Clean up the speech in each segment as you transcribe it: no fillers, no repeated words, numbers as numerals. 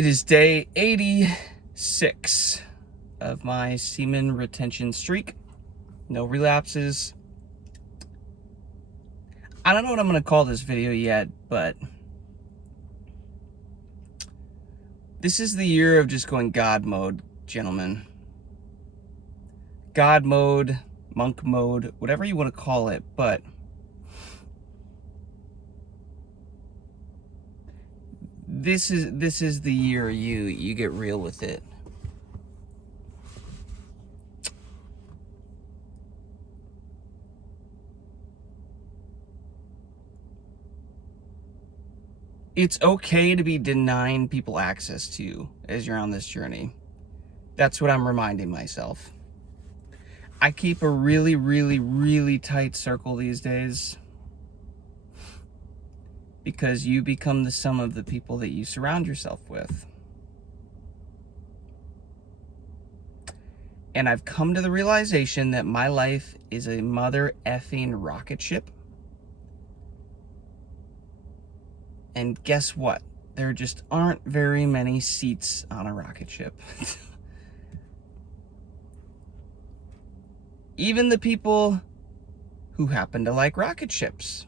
It is day 86 of my semen retention streak. No relapses. I don't know what I'm going to call this video yet, but this is the year of just going God mode, gentlemen. God mode, monk mode, whatever you want to call it, but this is the year you get real with it. It's okay to be denying people access to you as you're on this journey. That's what I'm reminding myself. I keep a really, really, really tight circle these days because you become the sum of the people that you surround yourself with. And I've come to the realization that my life is a mother effing rocket ship. And guess what? There just aren't very many seats on a rocket ship. Even the people who happen to like rocket ships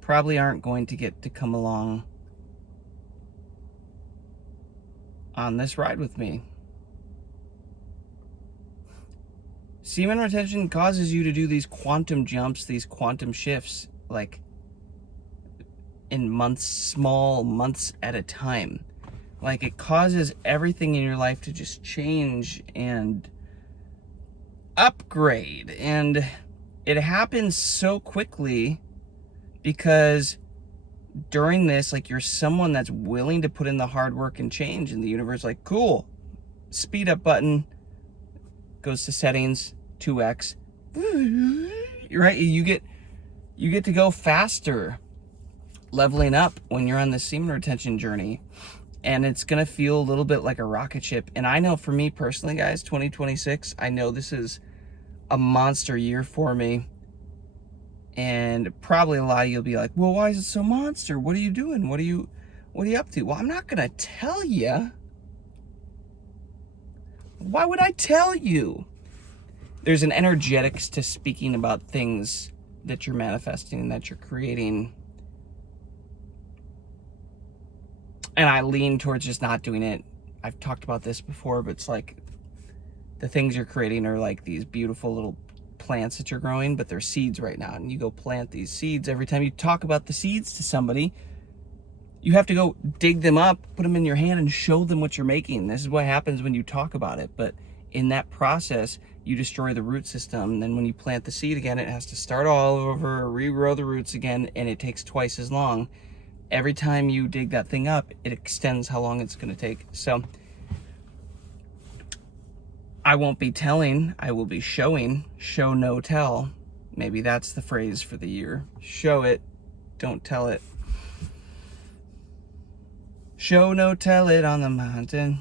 probably aren't going to get to come along on this ride with me. Semen retention causes you to do these quantum jumps, these quantum shifts, like in months, small months at a time. Like, it causes everything in your life to just change and upgrade, and it happens so quickly because during this, like, you're someone that's willing to put in the hard work and change, and the universe like, cool, speed up button goes to settings, 2x, right? You get to go faster, leveling up when you're on the semen retention journey, and it's gonna feel a little bit like a rocket ship. And I know for me personally, guys, 2026, I know this is a monster year for me, and probably a lot of you'll be like, well, why is it so monster? What are you doing? What are you up to? Well, I'm not gonna tell you. Why would I tell you? There's an energetics to speaking about things that you're manifesting and that you're creating. And I lean towards just not doing it. I've talked about this before, but it's like the things you're creating are like these beautiful little plants that you're growing, but they're seeds right now. And you go plant these seeds. Every time you talk about the seeds to somebody, you have to go dig them up, put them in your hand, and show them what you're making. This is what happens when you talk about it. But in that process, you destroy the root system. And then when you plant the seed again, it has to start all over, regrow the roots again, and it takes twice as long. Every time you dig that thing up, it extends how long it's going to take. So I won't be telling, I will be showing. Show, no tell. Maybe that's the phrase for the year. Show it, don't tell it. Show, no tell it on the mountain.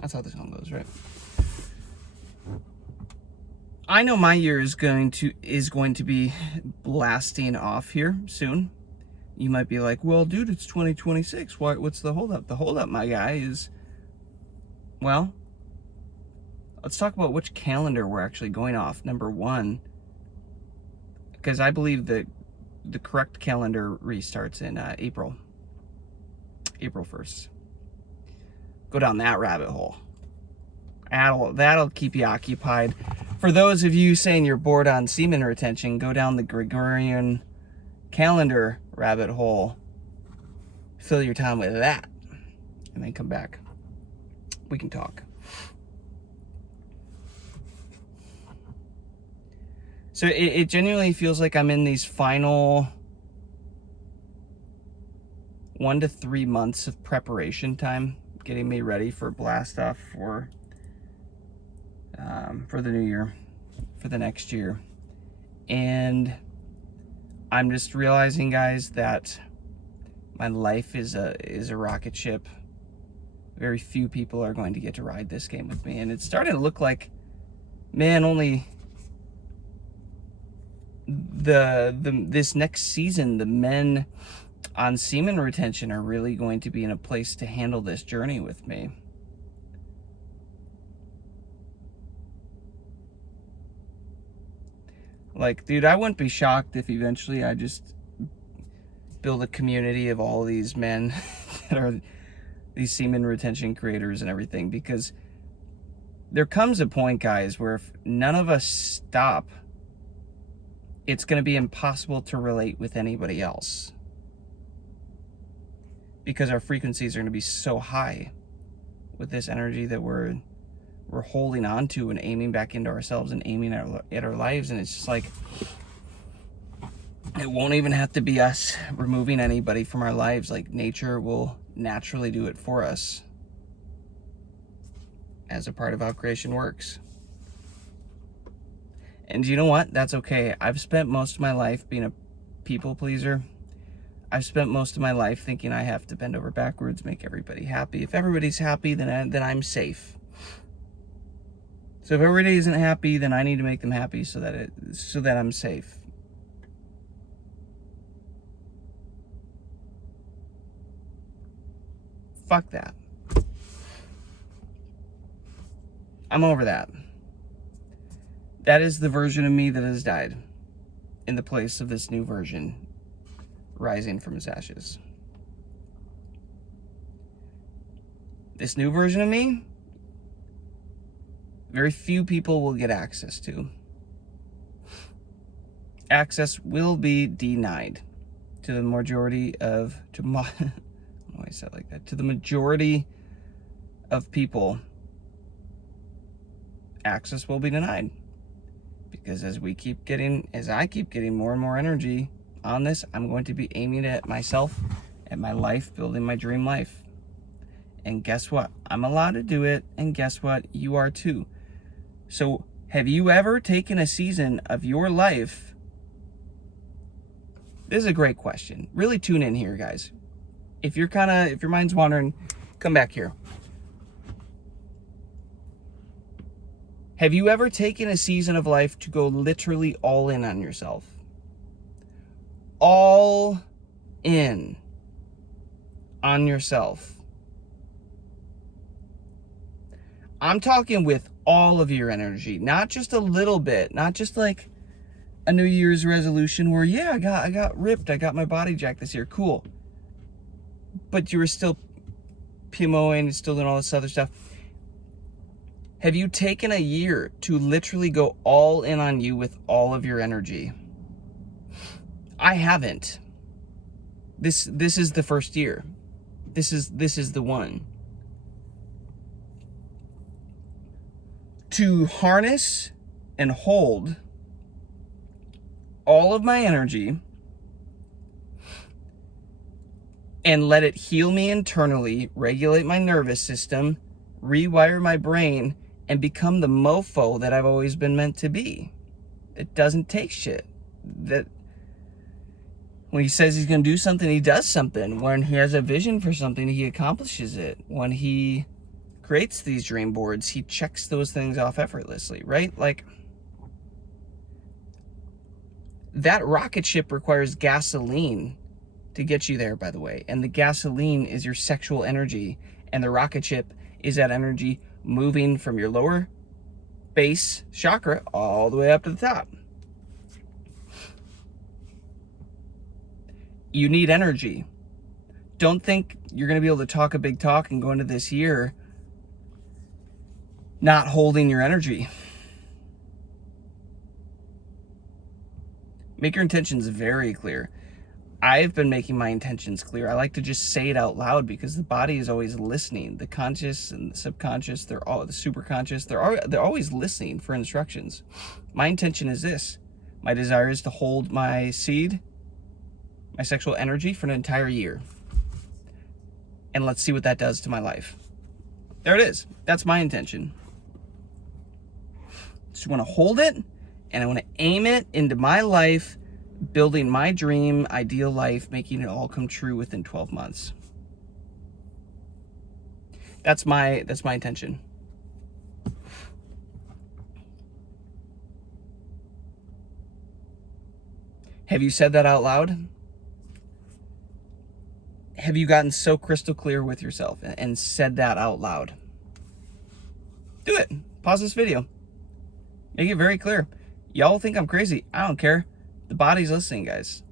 That's how the song goes, right? I know my year is going to be blasting off here soon. You might be like, well, dude, it's 2026. What's the holdup? The holdup, my guy, is, well, let's talk about which calendar we're actually going off. Number one, because I believe that the correct calendar restarts in April 1st. Go down that rabbit hole. That'll keep you occupied. For those of you saying you're bored on semen retention, go down the Gregorian calendar rabbit hole. Fill your time with that, and then come back. We can talk. So it genuinely feels like I'm in these final 1 to 3 months of preparation time, getting me ready for blast off for the new year, for the next year. And I'm just realizing, guys, that my life is a rocket ship. Very few people are going to get to ride this game with me, and it's starting to look like, man, only this next season, the men on Semen Retention are really going to be in a place to handle this journey with me. Like, dude, I wouldn't be shocked if eventually I just build a community of all these men that are these Semen Retention creators and everything, because there comes a point, guys, where if none of us stop, it's going to be impossible to relate with anybody else, because our frequencies are going to be so high with this energy that we're holding on to and aiming back into ourselves and aiming at our lives. And it's just like, it won't even have to be us removing anybody from our lives. Like, nature will naturally do it for us as a part of how creation works. And you know what? That's okay. I've spent most of my life being a people pleaser. I've spent most of my life thinking I have to bend over backwards, make everybody happy. If everybody's happy, then I'm safe. So if everybody isn't happy, then I need to make them happy so that I'm safe. Fuck that. I'm over that. That is the version of me that has died in the place of this new version rising from its ashes. This new version of me, very few people will get access to. Access will be denied to the majority of, I don't know why I said it like that, to the majority of people. Access will be denied, because as I keep getting more and more energy on this, I'm going to be aiming at myself, at my life, building my dream life. And guess what? I'm allowed to do it, and guess what? You are too. So have you ever taken a season of your life? This is a great question. Really tune in here, guys. If your mind's wandering, come back here. Have you ever taken a season of life to go literally all in on yourself? All in on yourself. I'm talking with all of your energy, not just a little bit, not just like a New Year's resolution where, yeah, I got ripped, I got my body jacked this year, cool. But you were still PMOing, still doing all this other stuff. Have you taken a year to literally go all in on you with all of your energy? I haven't. This is the first year. This is the one. To harness and hold all of my energy and let it heal me internally, regulate my nervous system, rewire my brain, and become the mofo that I've always been meant to be. It doesn't take shit. That when he says he's going to do something, he does something. When he has a vision for something, he accomplishes it. When he creates these dream boards, he checks those things off effortlessly, right? Like, that rocket ship requires gasoline to get you there, by the way. And the gasoline is your sexual energy. And the rocket ship is that energy moving from your lower base chakra all the way up to the top. You need energy. Don't think you're going to be able to talk a big talk and go into this year not holding your energy. Make your intentions very clear. I've been making my intentions clear. I like to just say it out loud because the body is always listening. The conscious and the subconscious, the superconscious, they're always listening for instructions. My intention is this. My desire is to hold my seed, my sexual energy, for an entire year. And let's see what that does to my life. There it is. That's my intention. So I want to hold it, and I want to aim it into my life, building my dream, ideal life, making it all come true within 12 months. That's my intention. Have you said that out loud? Have you gotten so crystal clear with yourself and said that out loud? Do it. Pause this video. Make it very clear. Y'all think I'm crazy. I don't care. The body's listening, guys.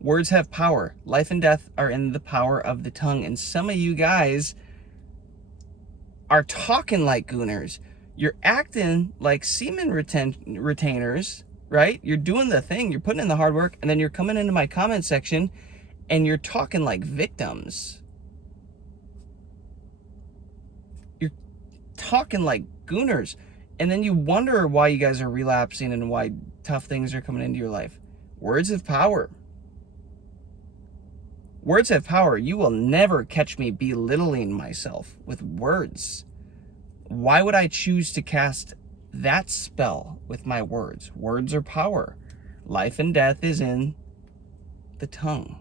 Words have power. Life and death are in the power of the tongue. And some of you guys are talking like gooners. You're acting like semen retainers, right? You're doing the thing. You're putting in the hard work. And then you're coming into my comment section and you're talking like victims. You're talking like gooners. And then you wonder why you guys are relapsing and why tough things are coming into your life. Words have power. Words have power. You will never catch me belittling myself with words. Why would I choose to cast that spell with my words? Words are power. Life and death is in the tongue.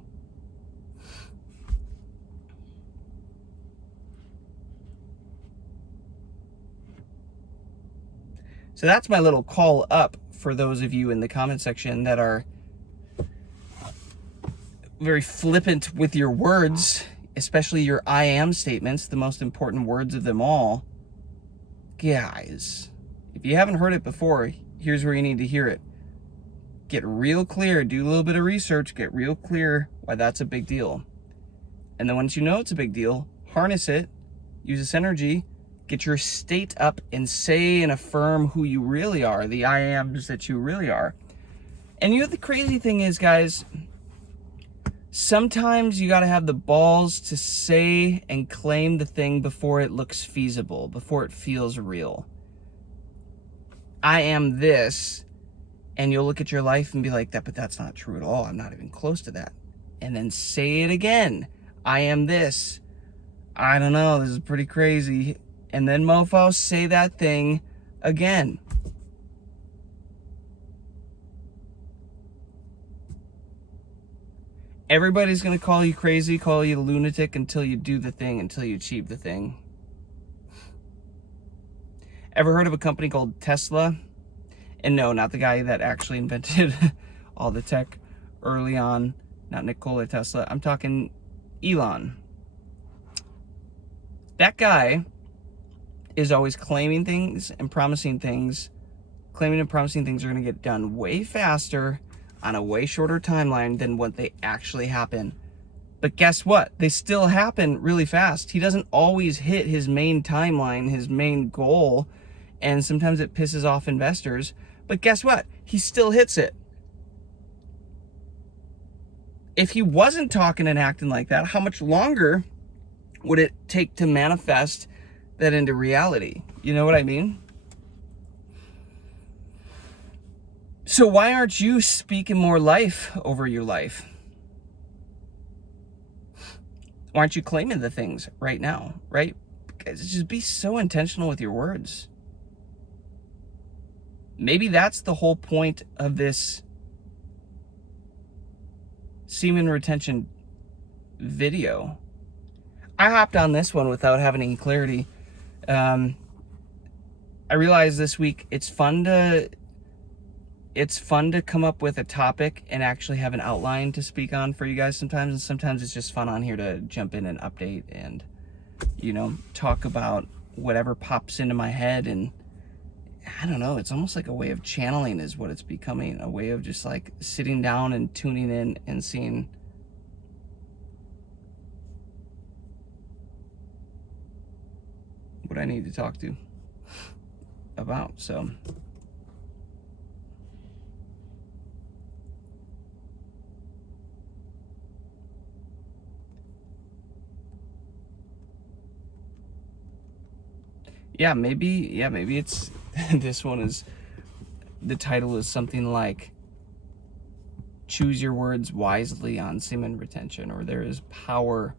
So that's my little call up for those of you in the comment section that are very flippant with your words, especially your I am statements, the most important words of them all. Guys, if you haven't heard it before, here's where you need to hear it. Get real clear, do a little bit of research, get real clear why that's a big deal. And then once you know it's a big deal, harness it, use this energy, get your state up and say and affirm who you really are, the I ams that you really are. And you know, the crazy thing is, guys, sometimes you got to have the balls to say and claim the thing before it looks feasible, before it feels real. I am this, and you'll look at your life and be like, but that's not true at all. I'm not even close to that. And then say it again. I am this. I don't know, this is pretty crazy. And then mofo, say that thing again. Everybody's going to call you crazy, call you a lunatic until you do the thing, until you achieve the thing. Ever heard of a company called Tesla? And no, not the guy that actually invented all the tech early on. Not Nikola Tesla. I'm talking Elon. That guy is always claiming things and promising things. Claiming and promising things are going to get done way faster on a way shorter timeline than what they actually happen. But guess what? They still happen really fast. He doesn't always hit his main timeline, his main goal, and sometimes it pisses off investors. But guess what? He still hits it. If he wasn't talking and acting like that, how much longer would it take to manifest that into reality? You know what I mean? So why aren't you speaking more life over your life? Why aren't you claiming the things right now, right? Guys, just be so intentional with your words. Maybe that's the whole point of this semen retention video. I hopped on this one without having any clarity. I realized this week it's fun to come up with a topic and actually have an outline to speak on for you guys sometimes. And sometimes it's just fun on here to jump in and update and, you know, talk about whatever pops into my head. And I don't know, it's almost like a way of channeling is what it's becoming. A way of just like sitting down and tuning in and seeing what I need to talk to about. So maybe it's this one is, the title is something like choose your words wisely on semen retention, or there is power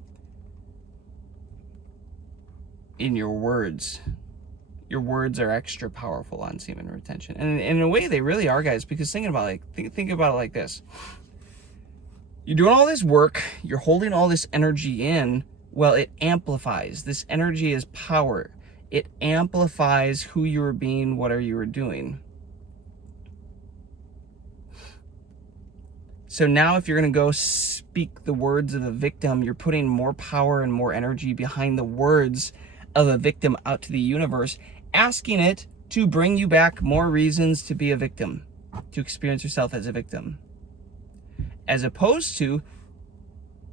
in your words. Your words are extra powerful on semen retention. And in a way they really are, guys, because think about it like this. You're doing all this work, you're holding all this energy in, well, it amplifies. This energy is power. It amplifies who you were being, what are you were doing. So now if you're going to go speak the words of a victim, you're putting more power and more energy behind the words of a victim out to the universe, asking it to bring you back more reasons to be a victim, to experience yourself as a victim. As opposed to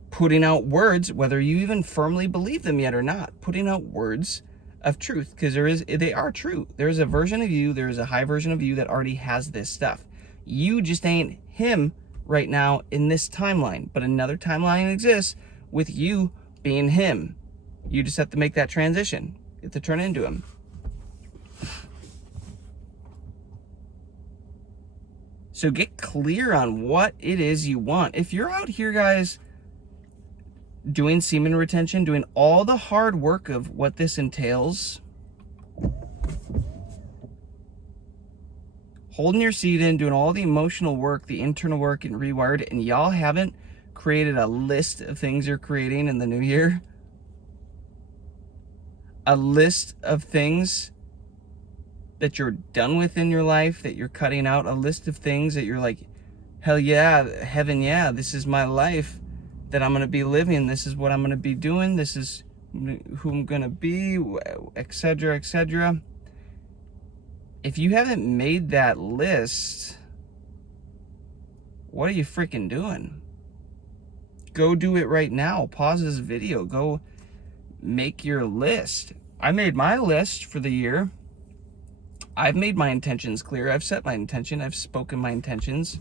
putting out words, whether you even firmly believe them yet or not, putting out words of truth, because they are true. There's a version of you, there's a high version of you that already has this stuff. You just ain't him right now in this timeline, but another timeline exists with you being him. You just have to make that transition. You have to turn into him. So get clear on what it is you want. If you're out here, guys, doing semen retention, doing all the hard work of what this entails, holding your seed in, doing all the emotional work, the internal work, and rewired, and y'all haven't created a list of things you're creating in the new year, a list of things that you're done with in your life, that you're cutting out, a list of things that you're like, hell yeah, heaven yeah, this is my life that I'm going to be living, this is what I'm going to be doing, this is who I'm going to be, etc., etc. If you haven't made that list, what are you freaking doing? Go do it right now. Pause this video. Go make your list. I made my list for the year. I've made my intentions clear. I've set my intention. I've spoken my intentions.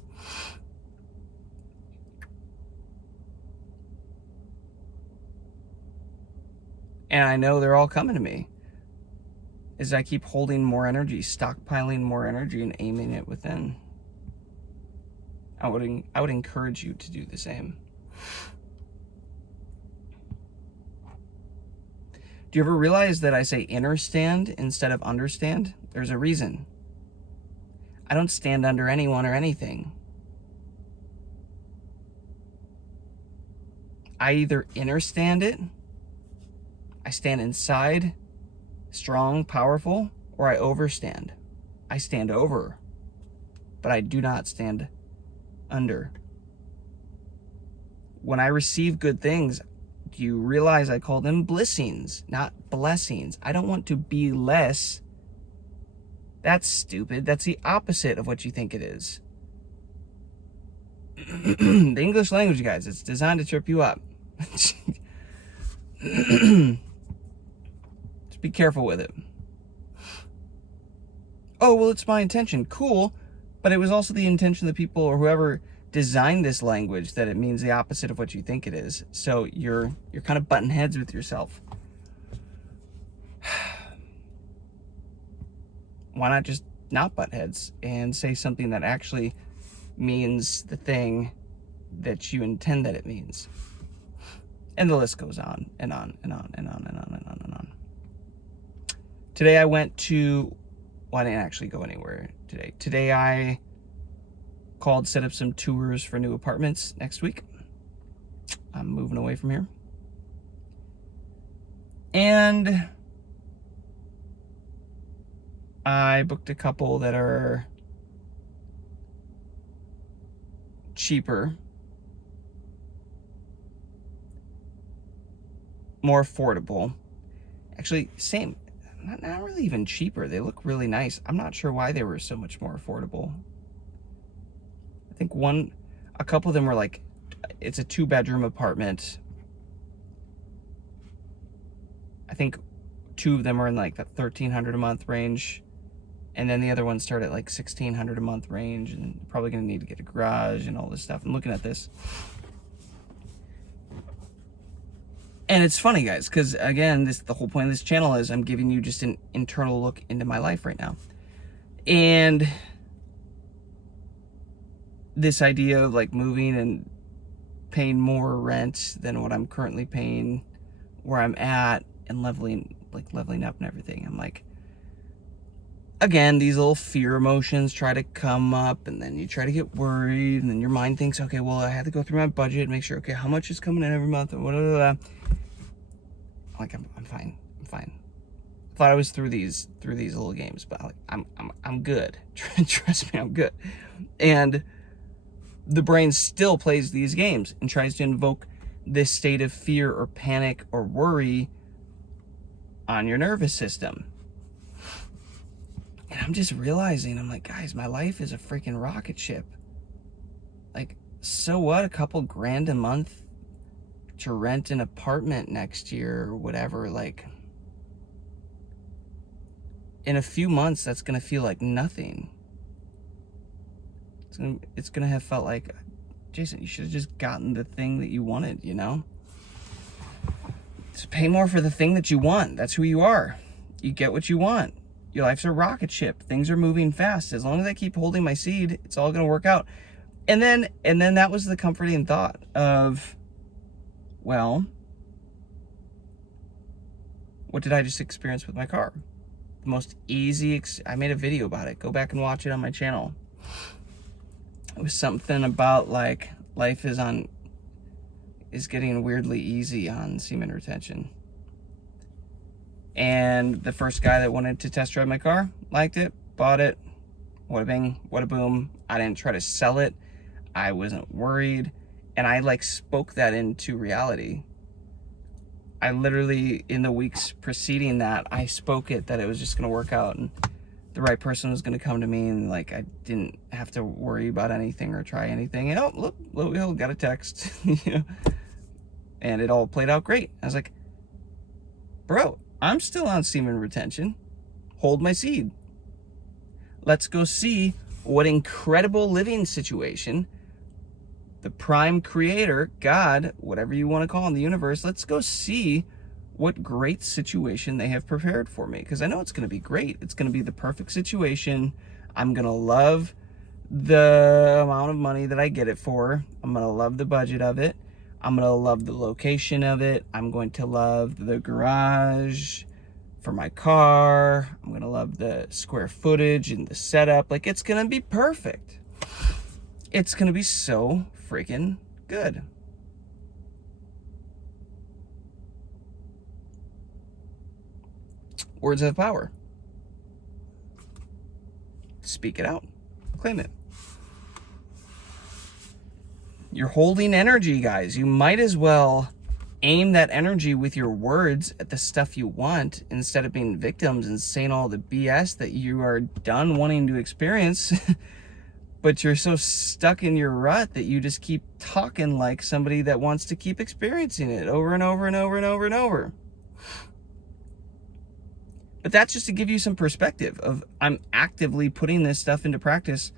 And I know they're all coming to me as I keep holding more energy, stockpiling more energy, and aiming it within. I would encourage you to do the same. Do you ever realize that I say understand instead of understand? There's a reason. I don't stand under anyone or anything. I either understand it, I stand inside, strong, powerful, or I overstand. I stand over, but I do not stand under. When I receive good things, do you realize I call them blessings, not blessings? I don't want to be less. That's stupid. That's the opposite of what you think it is. The English language, guys, it's designed to trip you up. Just be careful with it. Oh, well, it's my intention. Cool. But it was also the intention of the people or whoever designed this language that it means the opposite of what you think it is. So you're kind of butting heads with yourself. Why not just not butt heads and say something that actually means the thing that you intend that it means? And the list goes on and on and on and on and on and on and on. Today I went to, well, I didn't actually go anywhere today. Today I called, set up some tours for new apartments next week. I'm moving away from here. And I booked a couple that are cheaper, more affordable. Actually, same. Not really even cheaper. They look really nice. I'm not sure why they were so much more affordable. I think a couple of them were like, it's a 2-bedroom apartment. I think 2 of them are in like the $1,300 a month range. And then the other ones start at like $1,600 a month range, and probably gonna need to get a garage and all this stuff. I'm looking at this. And it's funny, guys, because again, the whole point of this channel is I'm giving you just an internal look into my life right now. And this idea of like moving and paying rent than what I'm currently paying where I'm at and leveling up and everything. I'm like, again, these little fear emotions try to come up, and then you try to get worried, and then your mind thinks, okay, well, I have to go through my budget and make sure, okay, how much is coming in every month, and blah, blah, blah. Like, I'm fine. I'm fine. I thought I was through these little games, but like, I'm good. Trust me, I'm good. And the brain still plays these games and tries to invoke this state of fear or panic or worry on your nervous system. And I'm just realizing, I'm like, guys, my life is a freaking rocket ship. Like, so what? A couple grand a month to rent an apartment next year or whatever. Like, in a few months, that's going to feel like nothing. It's gonna have felt like, Jason, you should have just gotten the thing that you wanted, you know? Just pay more for the thing that you want. That's who you are. You get what you want. Your life's a rocket ship. Things are moving fast. As long as I keep holding my seed, it's all gonna work out. And then that was the comforting thought of, well, what did I just experience with my car? The most easy, I made a video about it. Go back and watch it on my channel. It was something about like life is getting weirdly easy on semen retention. And the first guy that wanted to test drive my car liked it, bought it. Wada bing, wada boom. I didn't try to sell it. I wasn't worried. And I like spoke that into reality. I literally, in the weeks preceding that, I spoke it that it was just going to work out. And the right person was going to come to me, and like I didn't have to worry about anything or try anything. And, oh, look, got a text, you know, and it all played out great. I was like, bro, I'm still on semen retention. Hold my seed. Let's go see what incredible living situation the prime creator, God, whatever you want to call him, the universe. Let's go see what great situation they have prepared for me, because I know it's going to be great. It's going to be the perfect situation. I'm going to love the amount of money that I get it for. I'm going to love the budget of it. I'm going to love the location of it. I'm going to love the garage for my car. I'm going to love the square footage and the setup. Like, it's going to be perfect. It's going to be so freaking good. Words have power. Speak it out. Claim it. You're holding energy, guys. You might as well aim that energy with your words at the stuff you want instead of being victims and saying all the BS that you are done wanting to experience. But you're so stuck in your rut that you just keep talking like somebody that wants to keep experiencing it over and over and over and over and over. But that's just to give you some perspective of I'm actively putting this stuff into practice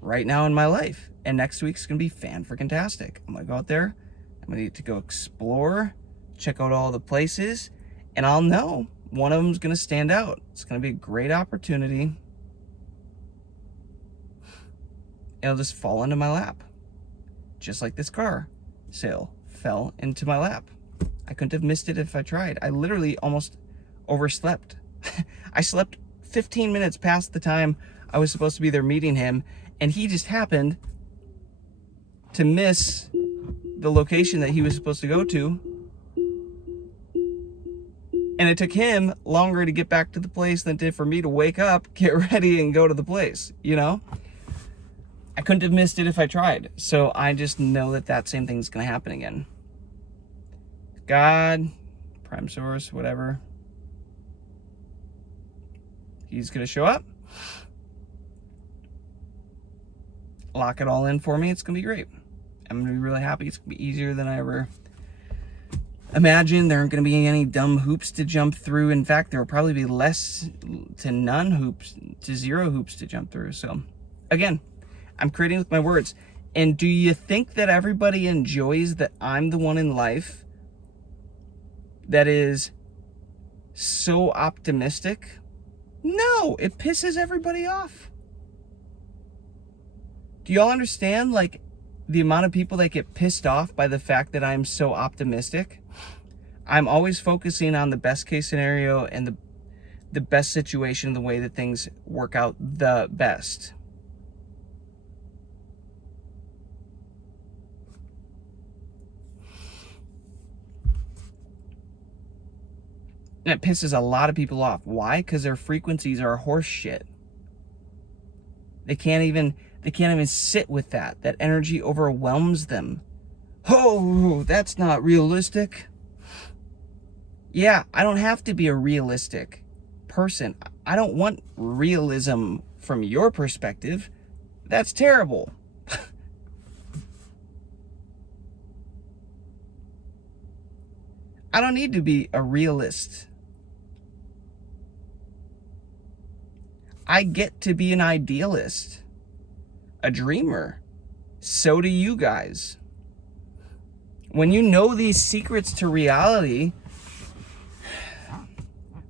right now in my life. And next week's going to be fan-freaking-tastic. I'm going to go out there. I'm going to get to go explore, check out all the places, and I'll know one of them's going to stand out. It's going to be a great opportunity. It'll just fall into my lap. Just like this car sale fell into my lap. I couldn't have missed it if I tried. I literally almost overslept. I slept 15 minutes past the time I was supposed to be there meeting him, and he just happened to miss the location that he was supposed to go to. And it took him longer to get back to the place than it did for me to wake up, get ready, and go to the place, you know? I couldn't have missed it if I tried. So I just know that that same thing's going to happen again. God, prime source, whatever. He's going to show up. Lock it all in for me. It's going to be great. I'm going to be really happy. It's going to be easier than I ever imagined. There aren't going to be any dumb hoops to jump through. In fact, there will probably be less to none hoops, to zero hoops to jump through. So, again, I'm creating with my words. And do you think that everybody enjoys that I'm the one in life that is so optimistic? No, it pisses everybody off. Do y'all understand, like, the amount of people that get pissed off by the fact that I'm so optimistic? I'm always focusing on the best case scenario and the best situation, the way that things work out the best. And it pisses a lot of people off. Why? Because their frequencies are horse shit. They can't even, They can't even sit with that. That energy overwhelms them. Oh, that's not realistic. Yeah, I don't have to be a realistic person. I don't want realism from your perspective. That's terrible. I don't need to be a realist. I get to be an idealist, a dreamer. So do you guys. When you know these secrets to reality,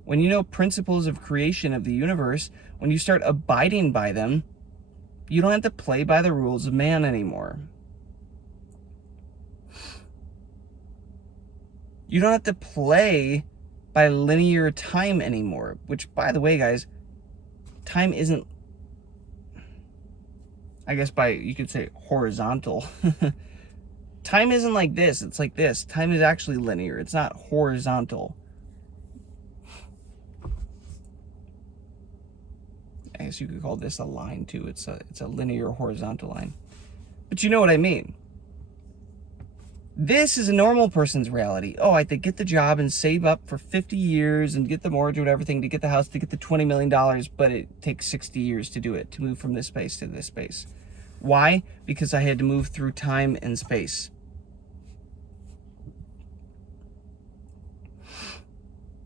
when you know principles of creation of the universe, when you start abiding by them, you don't have to play by the rules of man anymore. You don't have to play by linear time anymore, which, by the way, guys, time isn't, I guess you could say horizontal. Time isn't like this, it's like this. Time is actually linear, it's not horizontal. I guess you could call this a line too. It's a linear horizontal line. But you know what I mean. This is a normal person's reality. Oh, I have to get the job and save up for 50 years and get the mortgage and everything to get the house, to get the $20 million, but it takes 60 years to do it, to move from this space to this space. Why? Because I had to move through time and space.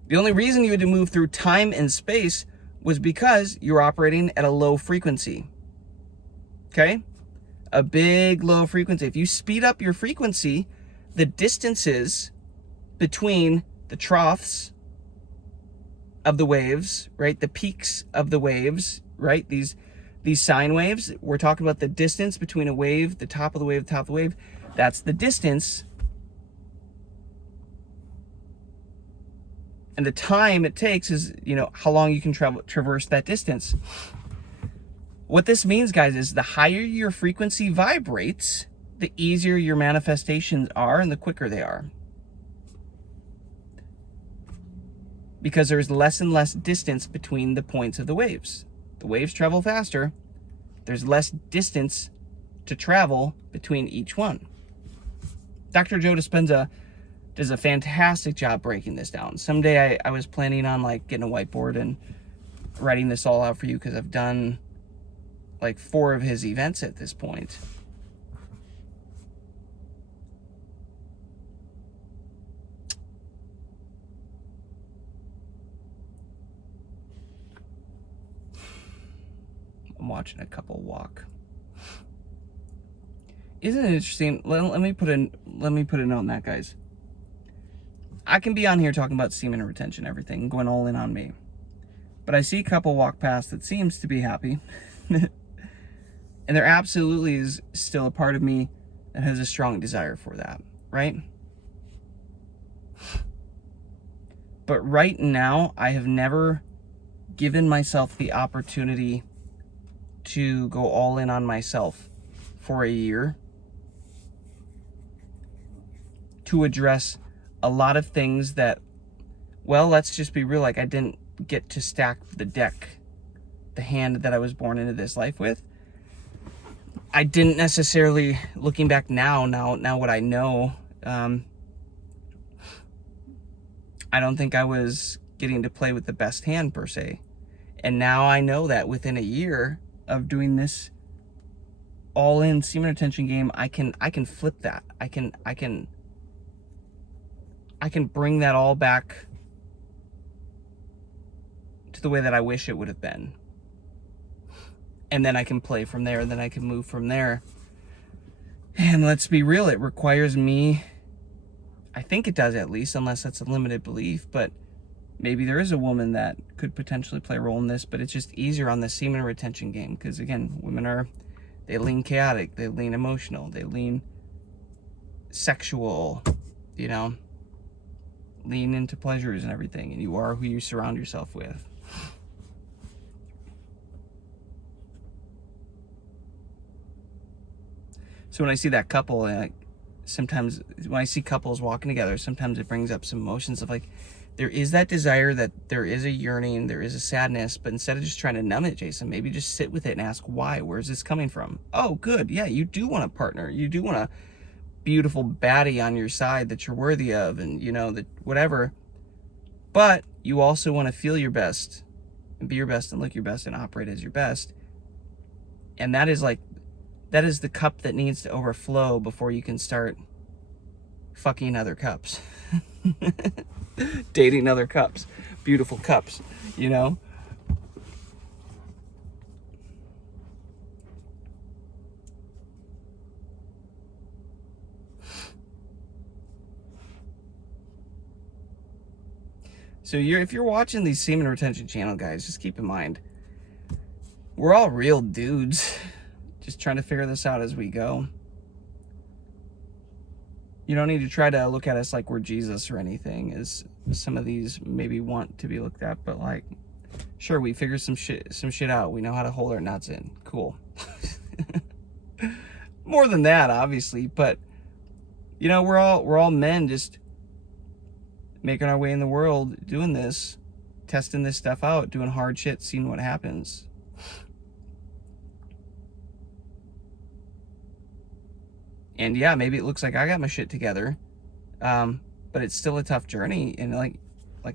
The only reason you had to move through time and space was because you're operating at a low frequency. Okay? A big low frequency. If you speed up your frequency, the distances between the troughs of the waves, right? The peaks of the waves, right? These sine waves, we're talking about the distance between a wave, the top of the wave, the top of the wave. That's the distance. And the time it takes is, how long you can traverse that distance. What this means, guys, is the higher your frequency vibrates, the easier your manifestations are and the quicker they are. Because there's less and less distance between the points of the waves. The waves travel faster. There's less distance to travel between each one. Dr. Joe Dispenza does a fantastic job breaking this down. Someday I was planning on getting a whiteboard and writing this all out for you, because I've done 4 of his events at this point. I'm watching a couple walk. Isn't it interesting? Let me put a note on that, guys. I can be on here talking about semen retention, everything, going all in on me. But I see a couple walk past that seems to be happy. And there absolutely is still a part of me that has a strong desire for that, right? But right now, I have never given myself the opportunity to go all in on myself for a year, to address a lot of things that, well, let's just be real, I didn't get to stack the deck, the hand that I was born into this life with. I didn't necessarily, looking back now what I know, I don't think I was getting to play with the best hand per se. And now I know that within a year of doing this all-in semen retention game, I can flip that. I can bring that all back to the way that I wish it would have been. And then I can play from there, and then I can move from there. And let's be real, it requires me, I think it does at least, unless that's a limited belief, but maybe there is a woman that could potentially play a role in this, but it's just easier on the semen retention game, because again, women they lean chaotic, they lean emotional, they lean sexual, lean into pleasures and everything, and you are who you surround yourself with. So when I see that couple, sometimes when I see couples walking together, sometimes it brings up some emotions of there is that desire, that there is a yearning, there is a sadness, but instead of just trying to numb it, Jason, maybe just sit with it and ask why. Where's this coming from? Oh, good. Yeah, you do want a partner. You do want a beautiful baddie on your side that you're worthy of, and that whatever. But you also want to feel your best and be your best and look your best and operate as your best. And that is the cup that needs to overflow before you can start fucking other cups. Dating other cups. Beautiful cups, So if you're watching these Semen Retention channel, guys, just keep in mind, we're all real dudes just trying to figure this out as we go. You don't need to try to look at us like we're Jesus or anything, as some of these maybe want to be looked at, but like, sure, we figured some shit out. We know how to hold our nuts in. Cool. More than that, obviously, but we're all men just making our way in the world, doing this, testing this stuff out, doing hard shit, seeing what happens. And yeah, maybe it looks like I got my shit together, but it's still a tough journey. And like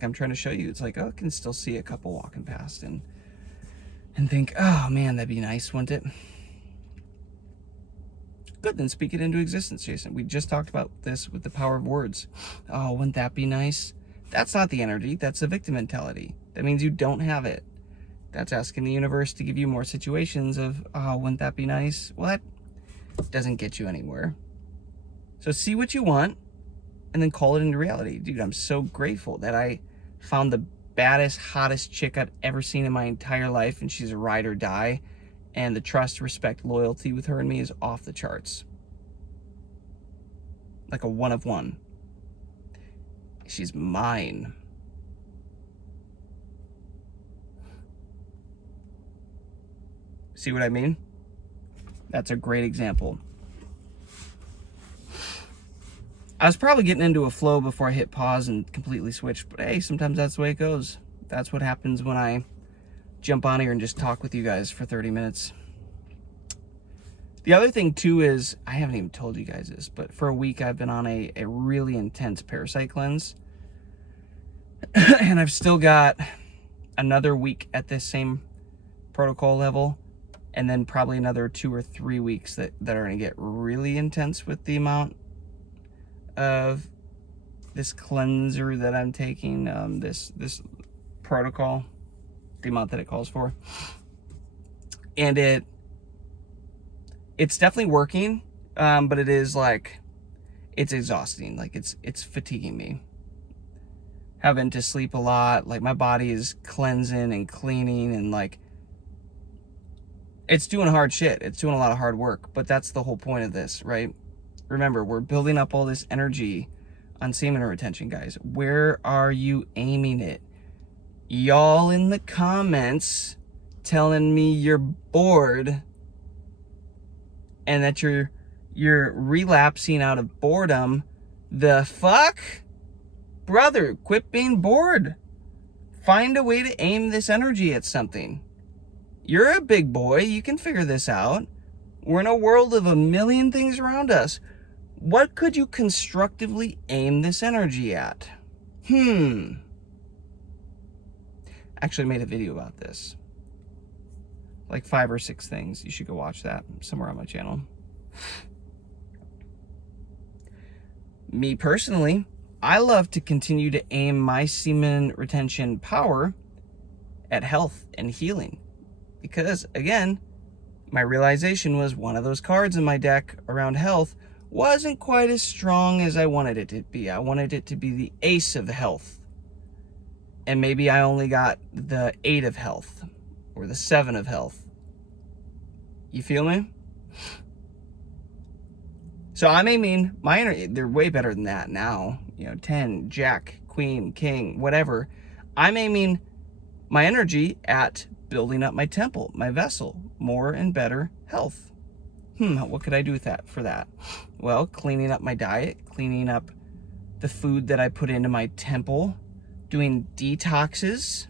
I'm trying to show you, it's like, oh, I can still see a couple walking past and think, oh man, that'd be nice, wouldn't it? Good, then speak it into existence, Jason. We just talked about this with the power of words. Oh, wouldn't that be nice? That's not the energy. That's the victim mentality. That means you don't have it. That's asking the universe to give you more situations of, oh, wouldn't that be nice? Well, that doesn't get you anywhere. So see what you want and then call it into reality. Dude, I'm so grateful that I found the baddest, hottest chick I've ever seen in my entire life, and she's a ride or die. And the trust, respect, loyalty with her and me is off the charts. Like a one of one. She's mine. See what I mean? That's a great example. I was probably getting into a flow before I hit pause and completely switched, but hey, sometimes that's the way it goes. That's what happens when I jump on here and just talk with you guys for 30 minutes. The other thing too is, I haven't even told you guys this, but for a week I've been on a really intense parasite cleanse. And I've still got another week at this same protocol level, and then probably another 2 or 3 weeks that are going to get really intense with the amount of this cleanser that I'm taking, this protocol, the amount that it calls for. And it's definitely working, but it is like, it's exhausting. Like it's fatiguing me. Having to sleep a lot, like my body is cleansing and cleaning, and like it's doing hard shit. It's doing a lot of hard work, but that's the whole point of this, right? Remember, we're building up all this energy on semen retention, guys. Where are you aiming it? Y'all in the comments telling me you're bored and that you're relapsing out of boredom. The fuck? Brother, quit being bored. Find a way to aim this energy at something. You're a big boy. You can figure this out. We're in a world of a million things around us. What could you constructively aim this energy at? Actually made a video about this. Like 5 or 6 things. You should go watch that somewhere on my channel. Me personally, I love to continue to aim my semen retention power at health and healing. Because, again, my realization was one of those cards in my deck around health wasn't quite as strong as I wanted it to be. I wanted it to be the ace of health. And maybe I only got the 8 of health or the 7 of health. You feel me? So I'm aiming my energy, they're way better than that now. 10, jack, queen, king, whatever. I'm aiming my energy at building up my temple, my vessel, more and better health. What could I do with that for that? Well, cleaning up my diet, cleaning up the food that I put into my temple, doing detoxes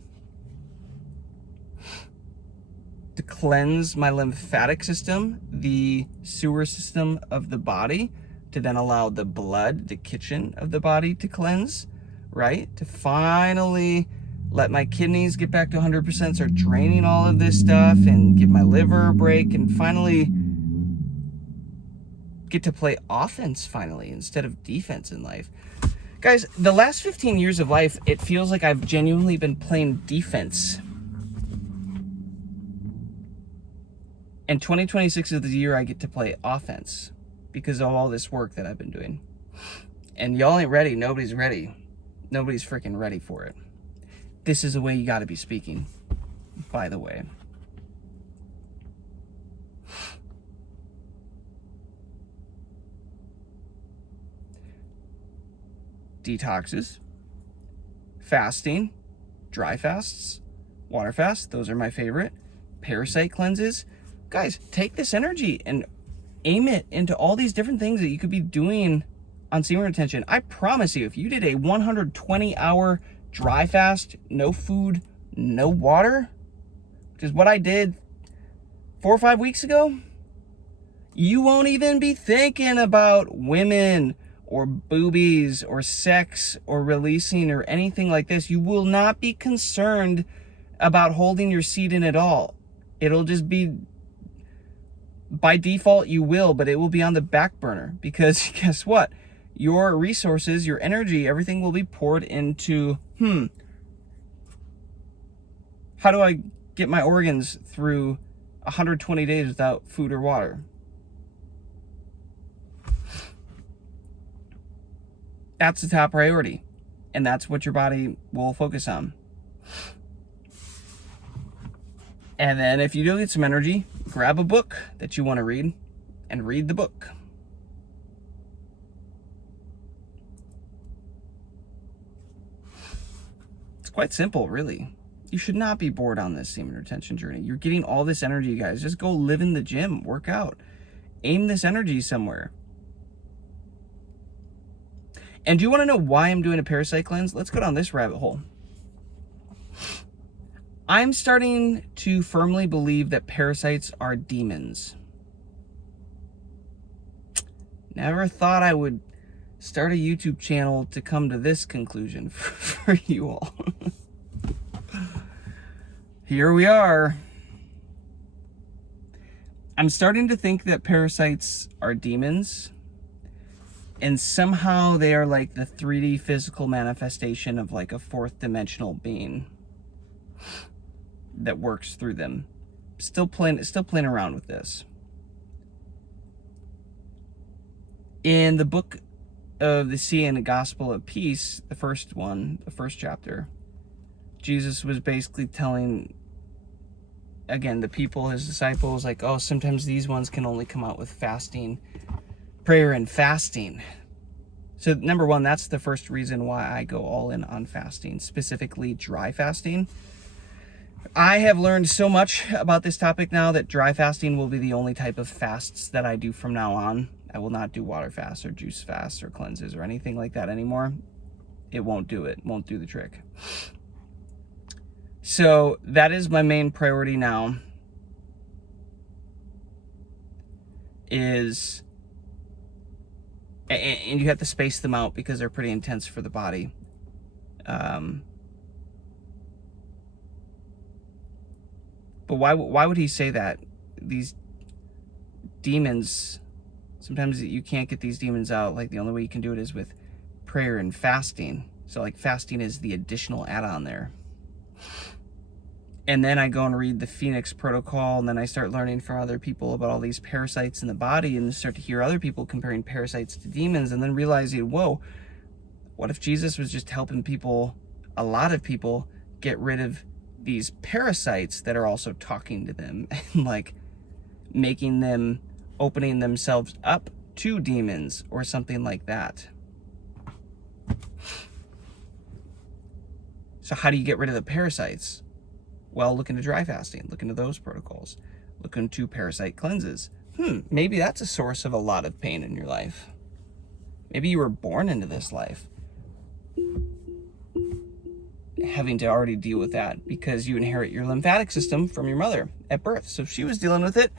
to cleanse my lymphatic system, the sewer system of the body, to then allow the blood, the kitchen of the body, to cleanse, right? To finally let my kidneys get back to 100%, start draining all of this stuff, and give my liver a break, and finally get to play offense finally instead of defense in life. Guys, the last 15 years of life, it feels like I've genuinely been playing defense. And 2026 is the year I get to play offense because of all this work that I've been doing. And y'all ain't ready. Nobody's ready. Nobody's freaking ready for it. This is the way you got to be speaking, by the way. Detoxes, fasting, dry fasts, water fasts, those are my favorite. Parasite cleanses. Guys, take this energy and aim it into all these different things that you could be doing on semen retention. I promise you, if you did a 120-hour dry fast, no food, no water, which is what I did 4 or 5 weeks ago, you won't even be thinking about women or boobies or sex or releasing or anything like this. You will not be concerned about holding your seed in at all. It'll just be, by default you will, but it will be on the back burner because guess what? Your resources, your energy, everything will be poured into, how do I get my organs through 120 days without food or water? That's the top priority, and that's what your body will focus on. And then if you do get some energy, grab a book that you want to read and read the book. It's quite simple, really. You should not be bored on this semen retention journey. You're getting all this energy, guys. Just go live in the gym, work out, aim this energy somewhere. And do you want to know why I'm doing a parasite cleanse? Let's go down this rabbit hole. I'm starting to firmly believe that parasites are demons. Never thought I would start a YouTube channel to come to this conclusion for you all. Here we are. I'm starting to think that parasites are demons. And somehow they are like the 3D physical manifestation of like a fourth dimensional being that works through them. Still playing around with this. In the book of the Sea and the Gospel of Peace, the first chapter, Jesus was basically telling, again, the people, his disciples, like, oh, sometimes these ones can only come out with fasting, prayer and fasting. So number one, that's the first reason why I go all in on fasting, specifically dry fasting. I have learned so much about this topic now that dry fasting will be the only type of fasts that I do from now on. I will not do water fasts or juice fasts or cleanses or anything like that anymore. It won't do it. Won't do the trick. So that is my main priority now, is, and you have to space them out because they're pretty intense for the body. But why would he say that? These demons, sometimes you can't get these demons out. Like the only way you can do it is with prayer and fasting. So like fasting is the additional add-on there. And then I go and read the Phoenix Protocol, and then I start learning from other people about all these parasites in the body, and start to hear other people comparing parasites to demons, and then realizing, whoa, what if Jesus was just helping people, a lot of people, get rid of these parasites that are also talking to them and like making them, opening themselves up to demons or something like that. So how do you get rid of the parasites? Well, look into dry fasting, look into those protocols, look into parasite cleanses. Maybe that's a source of a lot of pain in your life. Maybe you were born into this life. having to already deal with that because you inherit your lymphatic system from your mother at birth. So if she was dealing with it,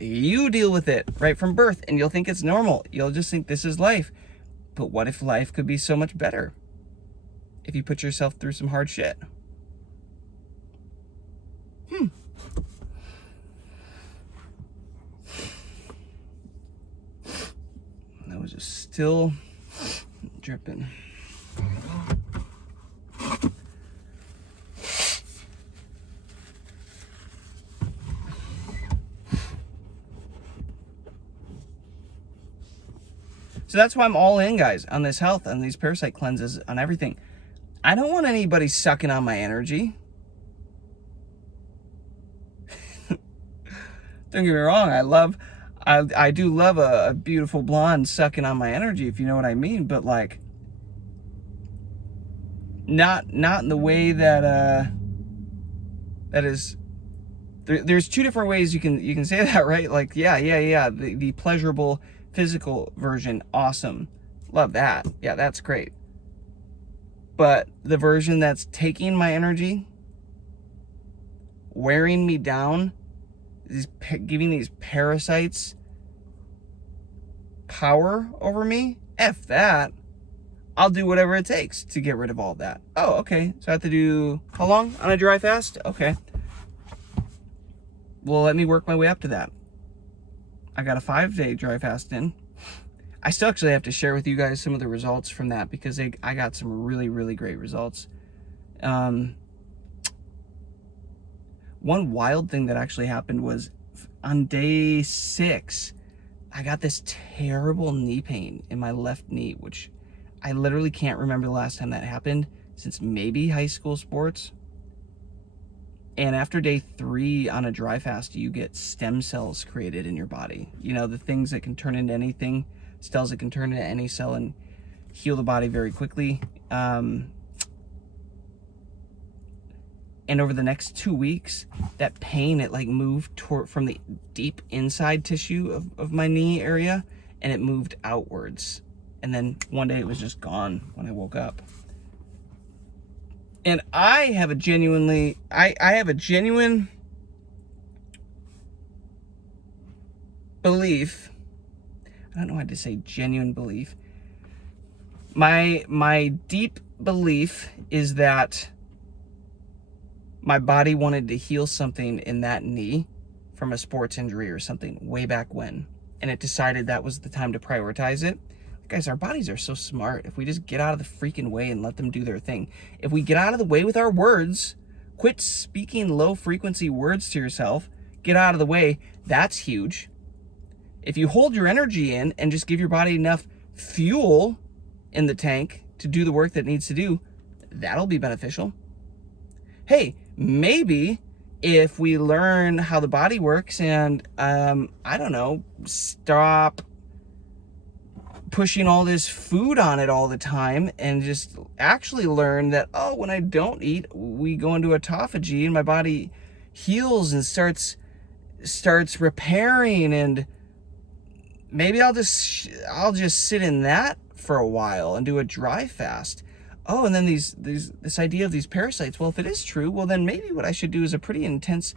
you deal with it right from birth, and you'll think it's normal. You'll just think this is life. But what if life could be so much better if you put yourself through some hard shit? That was just still dripping. So that's why I'm all in, guys, on this health, on these parasite cleanses, on everything. I don't want anybody sucking on my energy. Don't get me wrong, I do love a beautiful blonde sucking on my energy, if you know what I mean, but like, not in the way that that is. There's two different ways you can say that, right? Like, yeah. The pleasurable physical version, awesome, love that. Yeah, that's great. But the version that's taking my energy, wearing me down, giving these parasites power over me, F that. I'll do whatever it takes to get rid of all that. Oh, okay. So I have to do how long on a dry fast? Okay. Well, let me work my way up to that. I got a 5-day dry fast in. I still actually have to share with you guys some of the results from that because I got some really, really great results. One wild thing that actually happened was on day 6, I got this terrible knee pain in my left knee, which I literally can't remember the last time that happened since maybe high school sports. And after day 3 on a dry fast, you get stem cells created in your body. You know, the things that can turn into anything, cells that can turn into any cell and heal the body very quickly. And over the next 2 weeks, that pain, it like moved from the deep inside tissue of my knee area, and it moved outwards. And then one day it was just gone when I woke up. And I have a genuine belief. I don't know how to say genuine belief. My deep belief is that my body wanted to heal something in that knee from a sports injury or something way back when. And it decided that was the time to prioritize it. Guys, our bodies are so smart. If we just get out of the freaking way and let them do their thing. If we get out of the way with our words, quit speaking low frequency words to yourself, get out of the way, that's huge. If you hold your energy in and just give your body enough fuel in the tank to do the work that it needs to do, that'll be beneficial. Hey, maybe if we learn how the body works and, I don't know, stop pushing all this food on it all the time and just actually learn that, oh, when I don't eat, we go into autophagy and my body heals and starts repairing, and maybe I'll just sit in that for a while and do a dry fast. Oh, and then this idea of these parasites, well, if it is true, well, then maybe what I should do is a pretty intense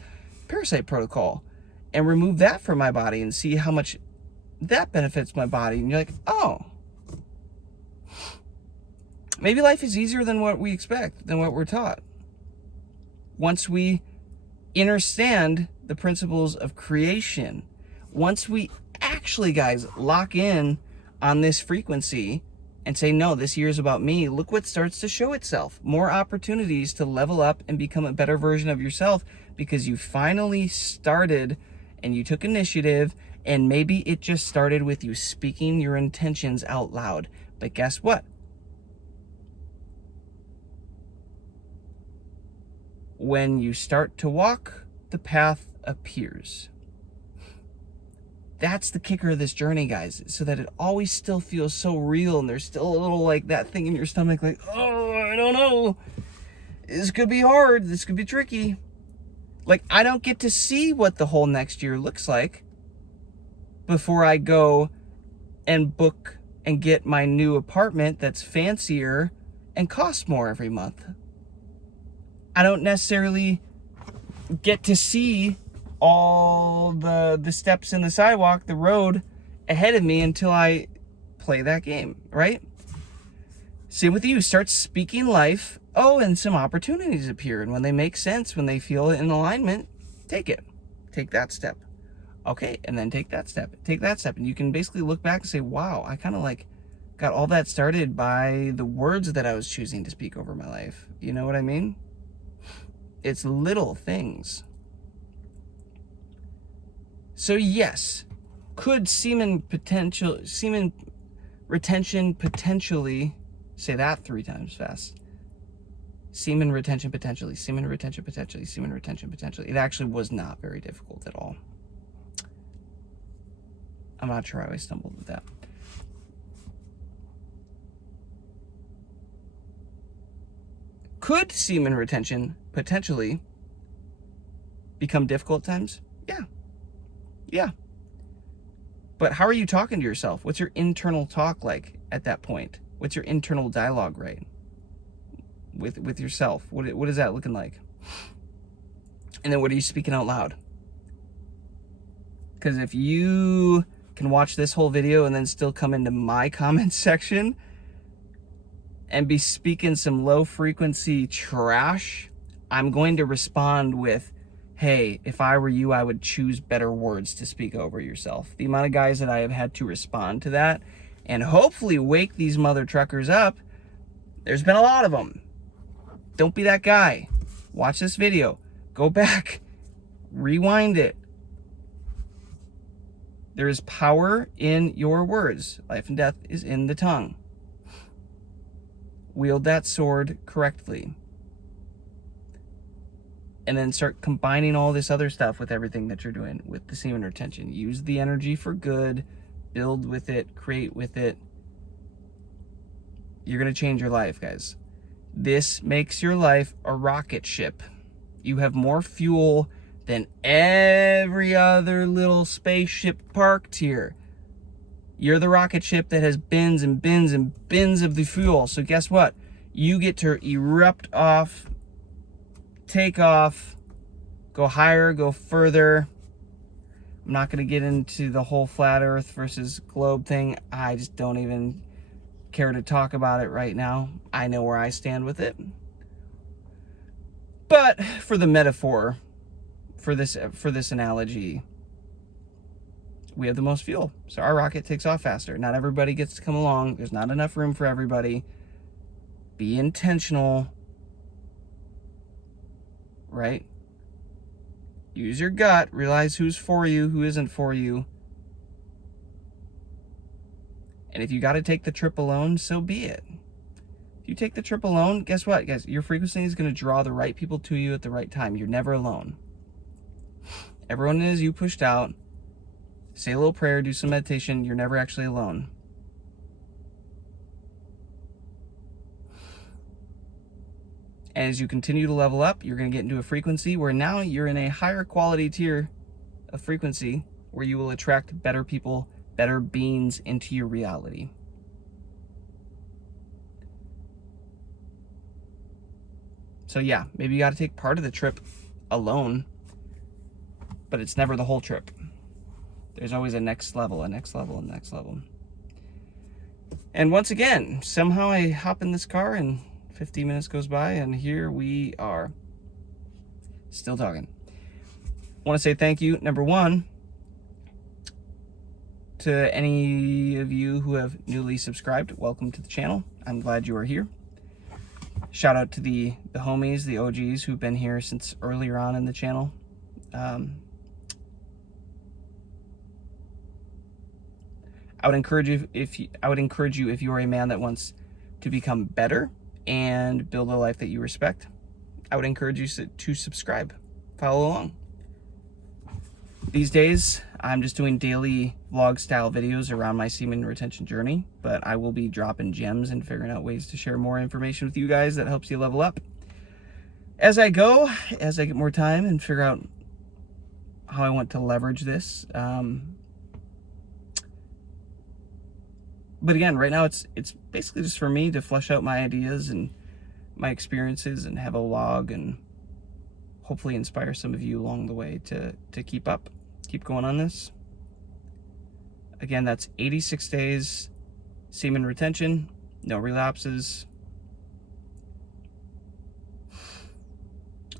parasite protocol and remove that from my body and see how much that benefits my body. And you're like, oh, maybe life is easier than what we expect, than what we're taught. Once we understand the principles of creation, once we actually, guys, lock in on this frequency and say, no, this year is about me, look what starts to show itself. More opportunities to level up and become a better version of yourself because you finally started and you took initiative. And maybe it just started with you speaking your intentions out loud. But guess what? When you start to walk, the path appears. That's the kicker of this journey, guys, so that it always still feels so real, and there's still a little like that thing in your stomach like, oh, I don't know. This could be hard. This could be tricky. Like, I don't get to see what the whole next year looks like before I go and book and get my new apartment that's fancier and costs more every month. I don't necessarily get to see all the steps in the sidewalk, the road ahead of me until I play that game, right? Same with you. Start speaking life. Oh, and some opportunities appear. And when they make sense, when they feel in alignment, take it. Take that step. Okay, and then take that step. Take that step. And you can basically look back and say, wow, I kind of like got all that started by the words that I was choosing to speak over my life. You know what I mean? It's little things. So yes, could semen retention potentially, say that 3 times fast. Semen retention potentially, semen retention potentially, semen retention potentially. It actually was not very difficult at all. I'm not sure how I stumbled with that. Could semen retention potentially become difficult at times? Yeah. Yeah. But how are you talking to yourself? What's your internal talk like at that point? What's your internal dialogue, right? With yourself? What is that looking like? And then what are you speaking out loud? Because if you can watch this whole video and then still come into my comment section and be speaking some low frequency trash, I'm going to respond with, hey, if I were you, I would choose better words to speak over yourself. The amount of guys that I have had to respond to that and hopefully wake these mother truckers up, there's been a lot of them. Don't be that guy. Watch this video. Go back. Rewind it. There is power in your words. Life and death is in the tongue. Wield that sword correctly. And then start combining all this other stuff with everything that you're doing with the semen retention. Use the energy for good. Build with it. Create with it. You're going to change your life, guys. This makes your life a rocket ship. You have more fuel than every other little spaceship parked here. You're the rocket ship that has bins and bins and bins of the fuel. So guess what? You get to erupt off, take off, go higher, go further. I'm not going to get into the whole flat earth versus globe thing. I just don't even care to talk about it right now. I know where I stand with it. But for the metaphor, for this analogy, we have the most fuel. So our rocket takes off faster. Not everybody gets to come along. There's not enough room for everybody. Be intentional. Right? Use your gut. Realize who's for you, who isn't for you. And if you got to take the trip alone, so be it. If you take the trip alone, guess what, guys? Your frequency is going to draw the right people to you at the right time. You're never alone. Everyone is you pushed out. Say a little prayer, do some meditation. You're never actually alone. And as you continue to level up, you're going to get into a frequency where now you're in a higher quality tier of frequency where you will attract better people, better beings into your reality. So yeah, maybe you got to take part of the trip alone, but it's never the whole trip. There's always a next level, a next level, a next level. And once again, somehow I hop in this car and 15 minutes goes by and here we are. Still talking. I want to say thank you, number one, to any of you who have newly subscribed. Welcome to the channel. I'm glad you are here. Shout out to the homies, the OGs who've been here since earlier on in the channel. I would encourage you if you are a man that wants to become better and build a life that you respect. I would encourage you to subscribe, follow along. These days, I'm just doing daily vlog style videos around my semen retention journey, but I will be dropping gems and figuring out ways to share more information with you guys that helps you level up. As I go, as I get more time and figure out how I want to leverage this. But again, right now it's basically just for me to flesh out my ideas and my experiences and have a log and hopefully inspire some of you along the way to keep going on this. Again, that's 86 days semen retention, no relapses.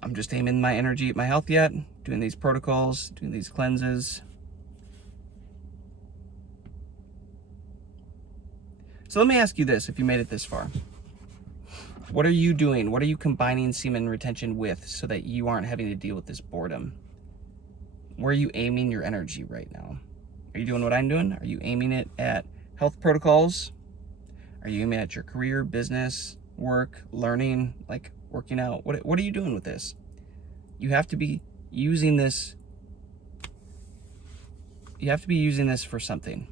I'm just aiming my energy at my health yet, doing these protocols, doing these cleanses. So let me ask you this, if you made it this far. What are you doing? What are you combining semen retention with so that you aren't having to deal with this boredom? Where are you aiming your energy right now? Are you doing what I'm doing? Are you aiming it at health protocols? Are you aiming at your career, business, work, learning, like working out? What are you doing with this? You have to be using this. You have to be using this for something.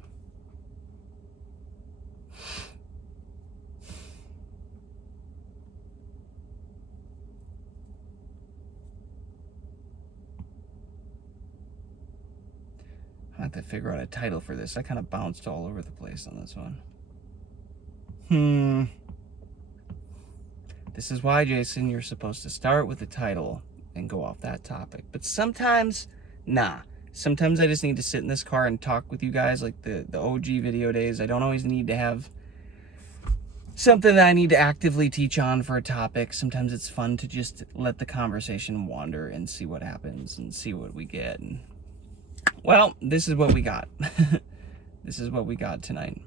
I have to figure out a title for this. I kind of bounced all over the place on this one. This is why, Jason, you're supposed to start with the title and go off that topic. But sometimes, nah. Sometimes I just need to sit in this car and talk with you guys like the OG video days. I don't always need to have something that I need to actively teach on for a topic. Sometimes it's fun to just let the conversation wander and see what happens and see what we get. And well, this is what we got. This is what we got tonight.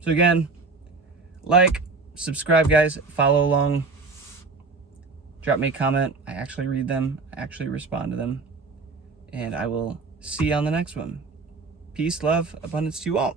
So again, like, subscribe, guys, follow along, drop me a comment. I actually read them, I actually respond to them, and I will see you on the next one. Peace, love, abundance to you all.